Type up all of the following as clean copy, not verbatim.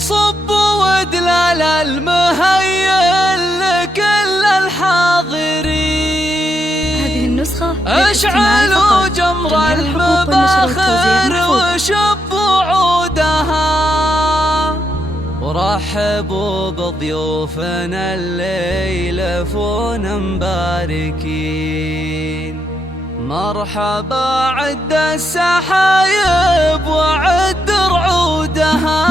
صب ودلال المهيئ لكل الحاضرين. هذه النسخة اشعلوا جمر المباخر وشبوا عودها، ورحبوا بضيوفنا اللي يلفون مباركين. مرحبا عد السحايب وعد رعودها.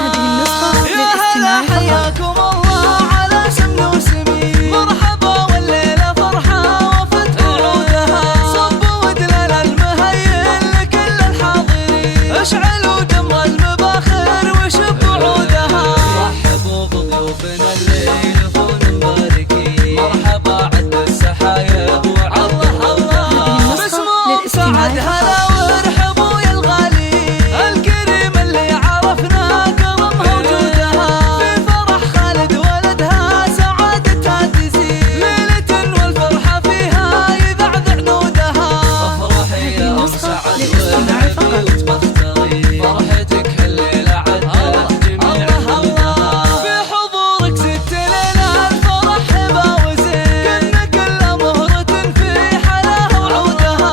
هذه النسخة يا هلا حياكم الله على سمن وسمين. مرحبا والليلة فرحة وفتح عودها. صبوا ودلال المهيئ لكل الحاضرين. اشعلوا جمر المباخر وشبوا عودها، رحبوا بضيوفنا اللي يلفون مباركين. مرحبا عد السحايب وعد سعد هلا وارحبوا يا الغالي. الكريم اللي عرفنا كرمها وجودها. في فرح خالد ولدها سعادتها تزيد. ليلة والفرحة فيها يذعذع نودها. افرحي يا ام سعد وارحبي وتبختري. فرحتك هالليلة عدت جميع عودها. في حضورك ست ليلة الفرح هبة وزين. كنا كل مهرة في حلاها وعودها.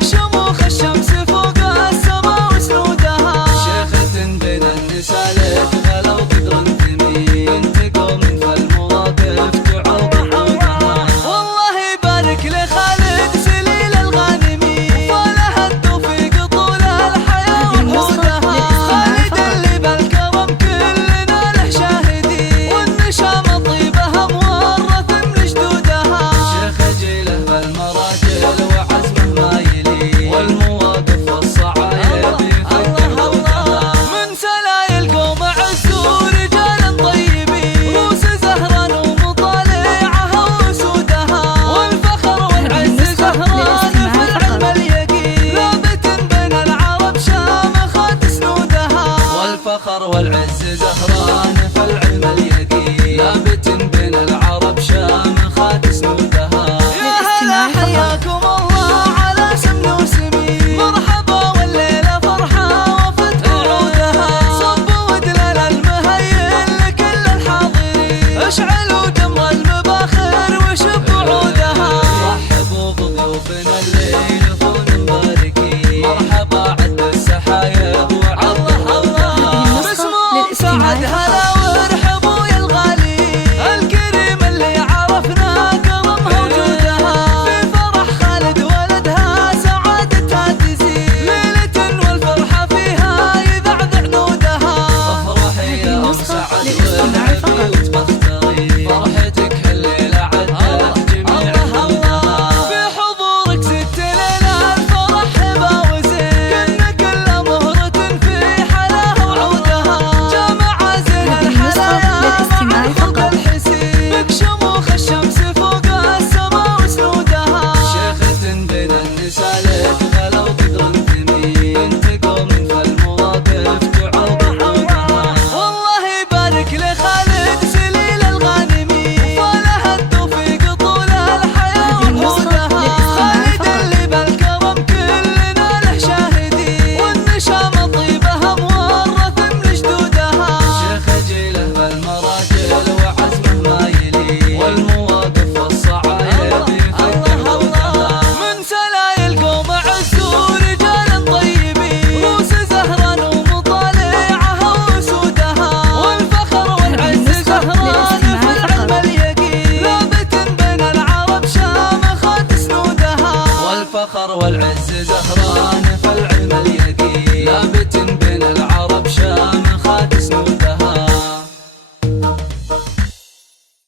بشموخ الشمس فوق السما وسنودها. شيخة بين النساء لك غلا وقدر تمين. انت قوم فالمواقف تعوض عودها. والله يبارك لخالد سليل الغانمي. وفالها التوفيق طول الحياة وعودها. خالد اللي بالكرم كلنا له شاهدين. والنشامة طيبها مورث من جدودها. شيخ جيله بالمراجل وعزمه ما يلي. والمواقف والصعايب يفتح عودها. من سلايل قوم عزوا رجالا طيبين. روس زهران ومطالعها وسودها. والفخر والعز زهران في العلم اليقين. ثابت بين العرب شامخات سنودها. والفخر والعز زهران في العلم اليقين. ثابت بين العرب شامخات سنودها. يا هلا حياكم الله على سمن وسمين. مرحبا والليلة فرحة وفتح عودها. صبوا ودلال المهيئ لكل الحاضرين. اشعلوا جمر المباخر وشبوا عودها. رحبوا بضيوفنا اللي يلفون مباركين. مرحبا عد السحايب وعد الله. باسمهم سعد هلا وارحبوا يا الغالي. الكريم اللي عرفنا كرمها وجودها. في فرح خالد ولدها سعادتها تزيد. ليلة والفرحة فيها يذعذع نودها. افرحي يا ام سعد وارحبي وتبختري. فرحتك هالليلة عدت جميع عودها. في حضورك ست ليلة الفرح هبة وزين. كنا كل مهرة في حلاها وعودها. جامع زين الحلايا مع الخلق الحسين. بشموخ الشمس فوق السما وسنودها. شيخة بين النساء لك غلا وقدر تمين. انت قوم فالمواقف تعوض عودها. والله يبارك لخالد سليل الغانمي. وفالها التوفيق طول الحياة وعودها. خالد اللي بالكرم كلنا له شاهدين. والنشامة طيبها مورث من جدودها. شيخ جيله بالمراجل وعزمه ما يلي. والمواقف والصعايب يفتح عودها. من سلايل قوم عزوا رجالا طيبين. روس زهران ومطالعها وسودها. والفخر والعز زهران في العلم اليقين. ثابت بين العرب شامخات سنودها. والفخر والعز زهران في العلم اليقين. ثابت